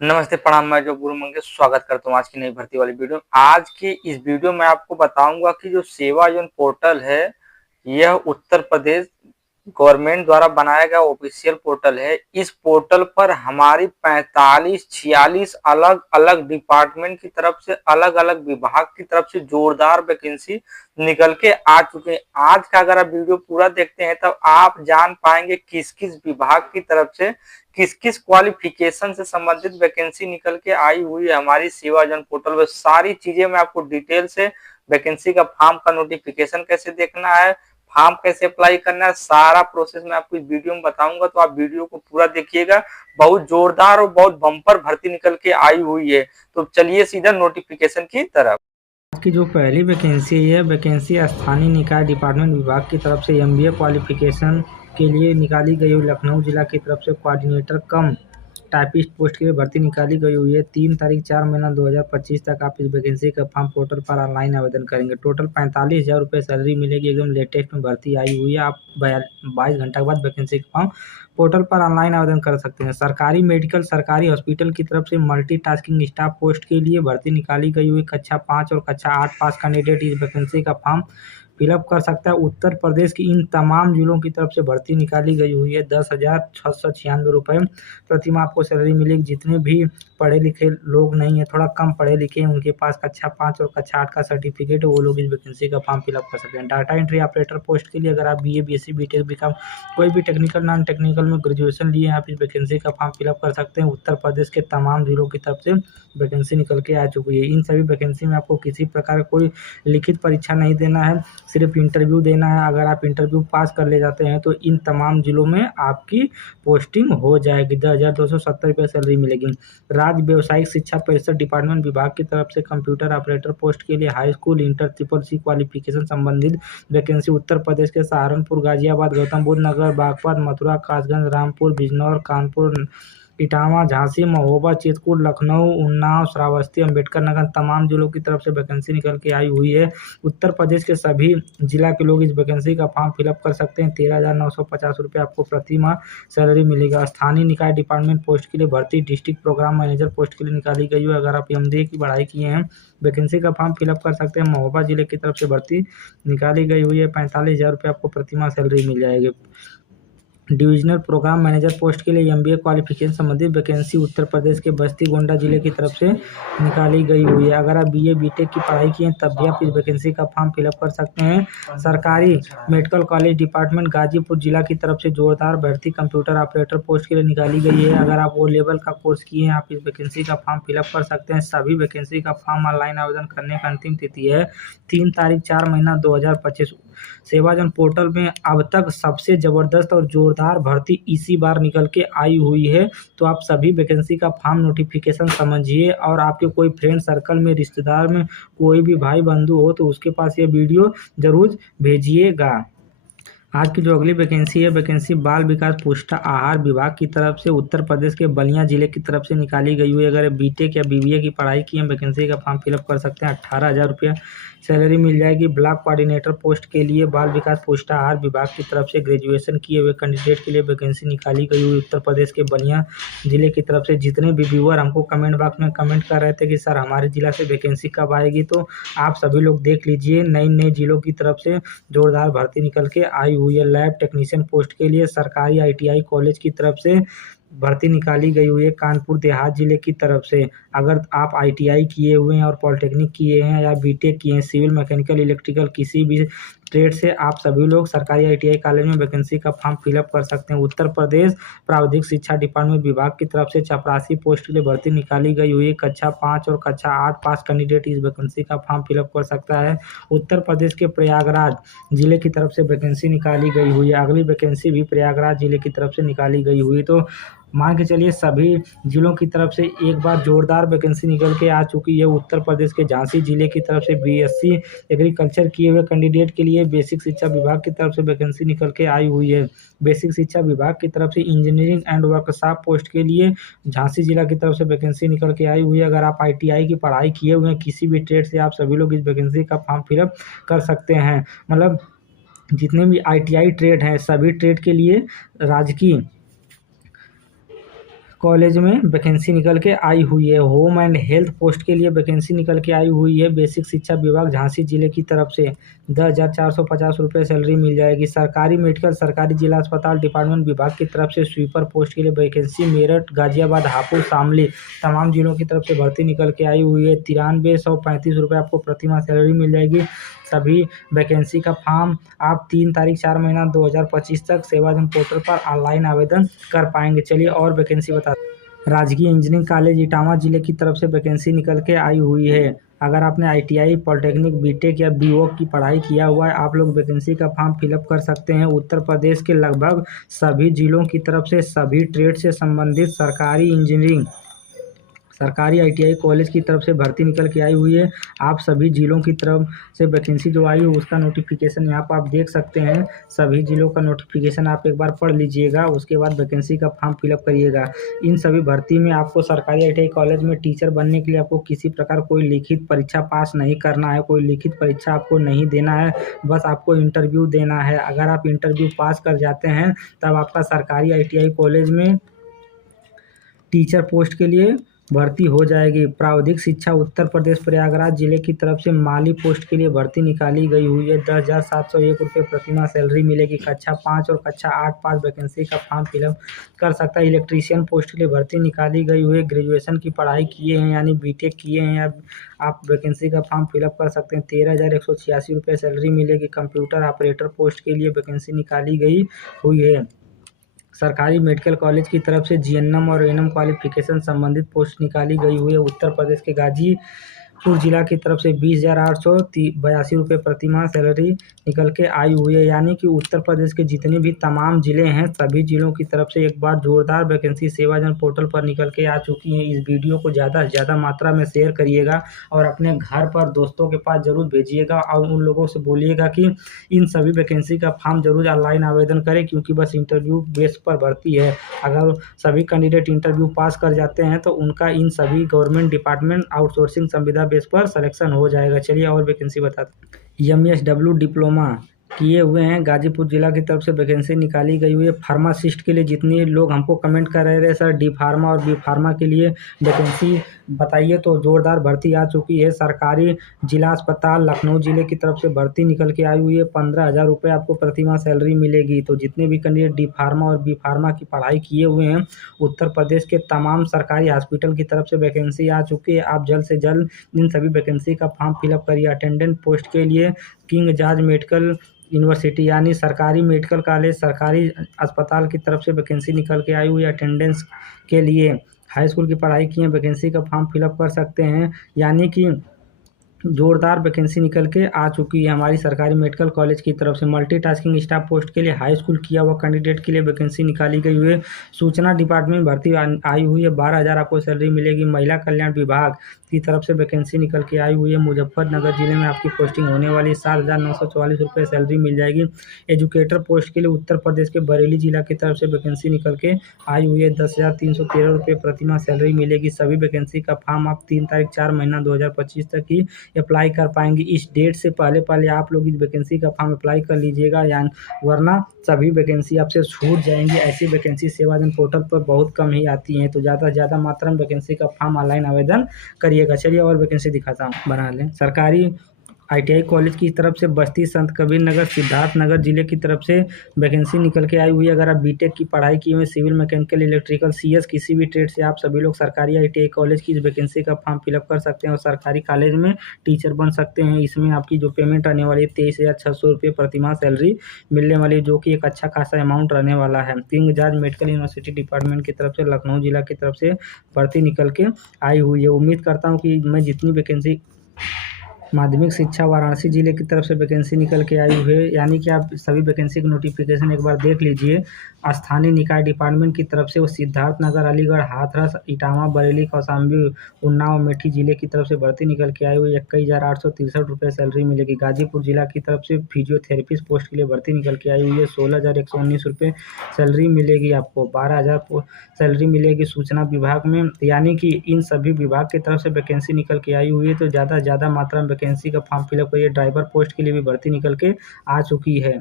नमस्ते प्रणाम। मैं जो गुरु मंगेश स्वागत करता हूँ आज की नई भर्ती वाली वीडियो में। आज की इस वीडियो में आपको बताऊंगा कि जो सेवा योजना पोर्टल है यह उत्तर प्रदेश गवर्नमेंट द्वारा बनाया गया ऑफिशियल पोर्टल है। इस पोर्टल पर हमारी 45-46 अलग अलग डिपार्टमेंट की तरफ से, अलग अलग विभाग की तरफ से जोरदार वैकेंसी निकल के आ चुके हैं। आज का अगर आप वीडियो पूरा देखते हैं तब आप जान पाएंगे किस किस विभाग की तरफ से, किस किस क्वालिफिकेशन से संबंधित वैकेंसी निकल के आई हुई है हमारी सेवा योजना पोर्टल पर। सारी चीजें मैं आपको डिटेल से, वैकेंसी का फॉर्म का नोटिफिकेशन कैसे देखना है, फॉर्म कैसे अप्लाई करना है, सारा प्रोसेस मैं आपको इस वीडियो में बताऊंगा। तो आप वीडियो को पूरा देखिएगा। बहुत जोरदार और बहुत बम्पर भर्ती निकल के आई हुई है। तो चलिए सीधा नोटिफिकेशन की तरफ। आज की जो पहली वैकेंसी है, यह वैकेंसी स्थानीय निकाय डिपार्टमेंट विभाग की तरफ से एमबीए क्वालिफिकेशन के लिए निकाली गई हुई लखनऊ जिला की तरफ से कोऑर्डिनेटर कम टाइपिस्ट पोस्ट के लिए भर्ती निकाली गई हुई है। 3 तारीख 4 महीना 2025 तक आप इस वैकेंसी का फॉर्म पोर्टल पर ऑनलाइन आवेदन करेंगे। टोटल 45,000 रुपये सैलरी मिलेगी। एकदम लेटेस्ट में भर्ती आई हुई है। आप 22 घंटा के बाद वैकेंसी का फॉर्म पोर्टल पर ऑनलाइन आवेदन कर सकते हैं। सरकारी मेडिकल, सरकारी हॉस्पिटल की तरफ से मल्टीटास्किंग स्टाफ पोस्ट के लिए भर्ती निकाली गई हुई। कक्षा 5 और कक्षा 8 पास कैंडिडेट इस वैकेंसी का फॉर्म फिलअप कर सकता है। उत्तर प्रदेश की इन तमाम जिलों की तरफ से भर्ती निकाली गई हुई है। 10,696 रुपये प्रति माह आपको सैलरी मिलेगी। जितने भी पढ़े लिखे लोग नहीं है, थोड़ा कम पढ़े लिखे हैं, उनके पास कक्षा 5 और कक्षा 8 का सर्टिफिकेट है, वो लोग इस वैकेंसी का फॉर्म फिलअप कर सकते हैं। डाटा एंट्री ऑपरेटर पोस्ट के लिए अगर आप बीए, बीएससी, बीटेक, बीकॉम कोई भी टेक्निकल, नॉन टेक्निकल में ग्रेजुएशन लिए आप इस वैकेंसी का फॉर्म फिलअप कर सकते हैं। उत्तर प्रदेश के तमाम जिलों की तरफ से वैकेंसी निकल के आ चुकी है। इन सभी वैकेंसी में आपको किसी प्रकार का कोई लिखित परीक्षा नहीं देना है, सिर्फ इंटरव्यू देना है। अगर आप इंटरव्यू पास कर ले जाते हैं तो इन तमाम जिलों में आपकी पोस्टिंग हो जाएगी। 10,270 रुपये सैलरी मिलेगी। राज्य व्यावसायिक शिक्षा परिषद डिपार्टमेंट विभाग की तरफ से कंप्यूटर ऑपरेटर पोस्ट के लिए high school, inter, triple C qualification संबंधित वैकेंसी उत्तर प्रदेश के सहारनपुर, गाजियाबाद, गौतम बुद्ध नगर, बागपत, मथुरा, कासगंज, रामपुर, बिजनौर, कानपुर, इटावा, झांसी, महोबा, चित्रकूट, लखनऊ, उन्नाव, श्रावस्ती, अम्बेडकर नगर, तमाम जिलों की तरफ से वैकेंसी निकल के आई हुई है। उत्तर प्रदेश के सभी जिला के लोग इस वैकेंसी का फॉर्म फिलअप कर सकते हैं। 13,950 रुपये आपको प्रति माह सैलरी मिलेगा। स्थानीय निकाय डिपार्टमेंट पोस्ट के लिए भर्ती डिस्ट्रिक्ट प्रोग्राम मैनेजर पोस्ट के लिए निकाली गई है। अगर आप एमबीए की पढ़ाई किए हैं, वैकेंसी का फॉर्म फिलअप कर सकते हैं। महोबा जिले की तरफ से भर्ती निकाली गई हुई है। 45,000 रुपये आपको प्रति माह सैलरी मिल जाएगी। डिविजनल प्रोग्राम मैनेजर पोस्ट के लिए एमबीए क्वालिफिकेशन संबंधित वैकेंसी उत्तर प्रदेश के बस्ती गोंडा जिले की तरफ से निकाली गई हुई है। अगर आप बीए, बीटेक की पढ़ाई किए हैं तब भी आप इस वैकेंसी का फॉर्म फिलअप कर सकते हैं। सरकारी मेडिकल कॉलेज डिपार्टमेंट गाजीपुर जिला की तरफ से जोरदार भर्ती कंप्यूटर ऑपरेटर पोस्ट के लिए निकाली गई है। अगर आप वो लेवल का कोर्स किए हैं, आप इस वैकेंसी का फॉर्म फिलअप कर सकते हैं। सभी वैकेंसी का फॉर्म ऑनलाइन आवेदन करने का अंतिम तिथि है 3 तारीख 4 महीना 2025। सेवा योजना पोर्टल में अब तक सबसे ज़बरदस्त और ज़ोरदार भर्ती इसी बार निकल के आई हुई है। तो आप सभी वैकेंसी का फॉर्म नोटिफिकेशन समझिए और आपके कोई फ्रेंड सर्कल में, रिश्तेदार में कोई भी भाई बंधु हो तो उसके पास ये वीडियो ज़रूर भेजिएगा। आज की जो अगली वैकेंसी है, वैकेंसी बाल विकास पुष्टा आहार विभाग की तरफ से उत्तर प्रदेश के बलिया जिले की तरफ से निकाली गई हुई है। अगर बीटेक या बीबीए की पढ़ाई की है, वैकेंसी का फॉर्म फिलअप कर सकते हैं। 18,000 रुपये सैलरी मिल जाएगी। ब्लॉक कोऑर्डिनेटर पोस्ट के लिए बाल विकास पुष्टा आहार विभाग की तरफ से ग्रेजुएशन किए हुए कैंडिडेट के लिए वैकेंसी निकाली गई हुई उत्तर प्रदेश के बलिया जिले की तरफ से। जितने भी व्यूअर हमको कमेंट बॉक्स में कमेंट कर रहे थे कि सर हमारे जिला से वैकेंसी कब आएगी, तो आप सभी लोग देख लीजिए, नए नए जिलों की तरफ से जोरदार भर्ती निकल के आई हुई है। लैब टेक्नीशियन पोस्ट के लिए सरकारी आईटीआई कॉलेज की तरफ से भर्ती निकाली गई हुई है कानपुर देहात जिले की तरफ से। अगर आप आईटीआई किए हुए हैं और पॉलिटेक्निक किए हैं या बीटेक किए हैं, सिविल, मैकेनिकल, इलेक्ट्रिकल, किसी भी ट्रेड से आप सभी लोग सरकारी आईटीआई कॉलेज में वैकेंसी का फॉर्म फिलअप कर सकते हैं। उत्तर प्रदेश प्राविधिक शिक्षा डिपार्टमेंट विभाग की तरफ से चपरासी पोस्ट के लिए भर्ती निकाली गई हुई है। कक्षा 5 और कक्षा 8 पास कैंडिडेट इस वैकेंसी का फॉर्म फिलअप कर सकता है। उत्तर प्रदेश के प्रयागराज जिले की तरफ से वैकेंसी निकाली गई हुई है। अगली वैकेंसी भी प्रयागराज जिले की तरफ से निकाली गई हुई। तो मान के चलिए सभी जिलों की तरफ से एक बार जोरदार वैकेंसी निकल के आ चुकी है। उत्तर प्रदेश के झांसी जिले की तरफ से बीएससी एग्रीकल्चर किए हुए कैंडिडेट के लिए बेसिक शिक्षा विभाग की तरफ से वैकेंसी निकल के आई हुई है। बेसिक शिक्षा विभाग की तरफ से इंजीनियरिंग एंड वर्कशॉप पोस्ट के लिए झांसी जिला की तरफ से वैकेंसी निकल के आई हुई है। अगर आप आईटीआई की पढ़ाई किए हुए हैं किसी भी ट्रेड से, आप सभी लोग इस वैकेंसी का फॉर्म फिलअप कर सकते हैं। मतलब जितने भी आईटीआई ट्रेड हैं, सभी ट्रेड के लिए राजकीय कॉलेज में वैकेंसी निकल के आई हुई है। होम एंड हेल्थ पोस्ट के लिए वैकेंसी निकल के आई हुई है। बेसिक शिक्षा विभाग झांसी जिले की तरफ से 10,450 रुपये सैलरी मिल जाएगी। सरकारी मेडिकल सरकारी जिला अस्पताल डिपार्टमेंट विभाग की तरफ से स्वीपर पोस्ट के लिए वैकेंसी मेरठ, गाजियाबाद, हापुड़, शामली तमाम जिलों की तरफ से भर्ती निकल के आई हुई है। 9335 रुपये आपको प्रतिमाह सैलरी मिल जाएगी। सभी वैकेंसी का फॉर्म आप 3 तारीख 4 महीना 2025 तक सेवाजन पोर्टल पर ऑनलाइन आवेदन कर पाएंगे। चलिए और वैकेंसी बता। राजकीय इंजीनियरिंग कॉलेज इटावा जिले की तरफ से वैकेंसी निकल के आई हुई है। अगर आपने ITI, पॉलिटेक्निक, बीटेक या BVoc की पढ़ाई किया हुआ है, आप लोग वैकेंसी का फॉर्म फिलअप कर सकते हैं। उत्तर प्रदेश के लगभग सभी जिलों की तरफ से सभी ट्रेड से संबंधित सरकारी ITI कॉलेज की तरफ से भर्ती निकल के आई हुई है। आप सभी जिलों की तरफ से वैकेंसी जो आई है उसका नोटिफिकेशन यहाँ पर आप देख सकते हैं। सभी जिलों का नोटिफिकेशन आप एक बार पढ़ लीजिएगा, उसके बाद वैकेंसी का फॉर्म फिलअप करिएगा। इन सभी भर्ती में आपको सरकारी ITI कॉलेज में टीचर बनने के लिए आपको किसी प्रकार कोई लिखित परीक्षा पास नहीं करना है, कोई लिखित परीक्षा आपको नहीं देना है, बस आपको इंटरव्यू देना है। अगर आप इंटरव्यू पास कर जाते हैं तब आपका सरकारी ITI कॉलेज में टीचर पोस्ट के लिए भर्ती हो जाएगी। प्रावधिक शिक्षा उत्तर प्रदेश प्रयागराज जिले की तरफ से माली पोस्ट के लिए भर्ती निकाली गई हुई है। 10,701 रुपये प्रतिमाह सैलरी मिलेगी। कक्षा 5 और कक्षा 8 पास वैकेंसी का फॉर्म फिलअप कर सकता है। इलेक्ट्रीशियन पोस्ट के लिए भर्ती निकाली गई हुई है। ग्रेजुएशन की पढ़ाई किए हैं यानी BTech किए हैं या आप वैकेंसी का फॉर्म फिलअप कर सकते हैं। 13,186 रुपये सैलरी मिलेगी। कंप्यूटर ऑपरेटर पोस्ट के लिए वैकेंसी निकाली गई हुई है। सरकारी मेडिकल कॉलेज की तरफ से GNM और ANM क्वालिफिकेशन संबंधित पोस्ट निकाली गई हुई है। उत्तर प्रदेश के गाजीपुर जिला की तरफ से 20,882 रुपये प्रतिमाह सैलरी निकल के आई हुई है। यानी कि उत्तर प्रदेश के जितने भी तमाम जिले हैं सभी जिलों की तरफ से एक बार जोरदार वैकेंसी सेवाजन पोर्टल पर निकल के आ चुकी हैं। इस वीडियो को ज़्यादा से ज़्यादा मात्रा में शेयर करिएगा और अपने घर पर दोस्तों के पास ज़रूर भेजिएगा और उन लोगों से बोलिएगा कि इन सभी वैकेंसी का फॉर्म जरूर ऑनलाइन आवेदन करें, क्योंकि बस इंटरव्यू बेस पर भर्ती है। अगर सभी कैंडिडेट इंटरव्यू पास कर जाते हैं तो उनका इन सभी गवर्नमेंट डिपार्टमेंट आउटसोर्सिंग संविदा बेस पर सिलेक्शन हो जाएगा। चलिए और वैकेंसी बताते हैं। MSW डिप्लोमा किए हुए हैं गाजीपुर जिला की तरफ से वैकेंसी निकाली गई हुई है। फार्मासिस्ट के लिए जितने लोग हमको कमेंट कर रहे थे सर D फार्मा और B फार्मा के लिए वैकेंसी बताइए, तो जोरदार भर्ती आ चुकी है। सरकारी जिला अस्पताल लखनऊ जिले की तरफ से भर्ती निकल के आई हुई है। 15,000 रुपये आपको प्रतिमाह सैलरी मिलेगी। तो जितने भी कैंडिडेट D फार्मा और B फार्मा की पढ़ाई किए हुए हैं उत्तर प्रदेश के तमाम सरकारी हॉस्पिटल की तरफ से वैकेंसी आ चुकी है। आप जल्द से जल्द इन सभी वैकेंसी का फॉर्म फिलअप करिए। अटेंडेंट पोस्ट के लिए किंग जॉर्ज मेडिकल यूनिवर्सिटी यानी सरकारी मेडिकल कॉलेज सरकारी अस्पताल की तरफ से वैकेंसी निकल के आई हुई है। अटेंडेंस के लिए हाई स्कूल की पढ़ाई की है, वैकेंसी का फॉर्म फिलअप कर सकते हैं। यानी कि जोरदार वैकेंसी निकल के आ चुकी है हमारी सरकारी मेडिकल कॉलेज की तरफ से। मल्टीटास्किंग स्टाफ पोस्ट के लिए हाई स्कूल किया हुआ कैंडिडेट के लिए वैकेंसी निकाली गई हुई है। सूचना डिपार्टमेंट भर्ती आई हुई है। 12,000 आपको सैलरी मिलेगी। महिला कल्याण विभाग की तरफ से वैकेंसी निकल के आई हुई है। मुजफ्फरनगर जिले में आपकी पोस्टिंग होने वाली 7,944 रुपये सैलरी मिल जाएगी। एजुकेटर पोस्ट के लिए उत्तर प्रदेश के बरेली जिला की तरफ से वैकेंसी निकल के आई हुई है। 10,313 रुपये प्रतिमाह सैलरी मिलेगी। सभी वैकेंसी का फॉर्म आप 3 तारीख 4 महीना 2025 तक ही अप्लाई कर पाएंगे। इस डेट से पहले पहले आप लोग इस वैकेंसी का फॉर्म अप्लाई कर लीजिएगा, वरना सभी वैकेंसी आपसे छूट जाएंगी। ऐसी वैकेंसी सेवाजन पोर्टल पर बहुत कम ही आती हैं, तो ज़्यादा से ज़्यादा मात्रा में वैकेंसी का फॉर्म ऑनलाइन आवेदन करिएगा। चलिए और वैकेंसी दिखाता हूँ, बना लें। सरकारी ITI कॉलेज की तरफ से बस्ती संत कबीर नगर सिद्धार्थनगर जिले की तरफ से वैकेंसी निकल के आई हुई है। अगर आप BTech की पढ़ाई की हुई सिविल मैकेनिकल इलेक्ट्रिकल CS किसी भी ट्रेड से आप सभी लोग सरकारी ITI कॉलेज की इस वैकेंसी का फॉर्म फिलअप कर सकते हैं और सरकारी कॉलेज में टीचर बन सकते हैं। इसमें आपकी जो पेमेंट आने वाली है 23,600 रुपये प्रतिमाह सैलरी मिलने वाली, जो कि एक अच्छा खासा अमाउंट रहने वाला है। King George medical university department की तरफ से लखनऊ जिला की तरफ से भर्ती निकल के आई हुई है। उम्मीद करता हूँ कि मैं जितनी वैकेंसी माध्यमिक शिक्षा वाराणसी जिले की तरफ से वैकेंसी निकल के आई हुई है, यानी कि आप सभी वैकेंसी की नोटिफिकेशन एक बार देख लीजिए। स्थानीय निकाय डिपार्टमेंट की तरफ से वो सिद्धार्थनगर, अलीगढ़, हाथरस, इटावा, बरेली, कौशाम्बी, उन्नाव, अमेठी जिले की तरफ से भर्ती निकल के आई हुई। 21,863 रुपये सैलरी मिलेगी। गाजीपुर जिला की तरफ से फिजियोथेरेपिस्ट पोस्ट के लिए भर्ती निकल के आई हुई है। 16,119 रुपये सैलरी मिलेगी आपको। 12,000 सैलरी मिलेगी सूचना विभाग में। यानी कि इन सभी विभाग की तरफ से वैकेंसी निकल के आई हुई है, तो ज़्यादा से ज़्यादा मात्रा में वैकेंसी का फॉर्म फिलअप करिए। ड्राइवर पोस्ट के लिए भी भर्ती निकल के आ चुकी है।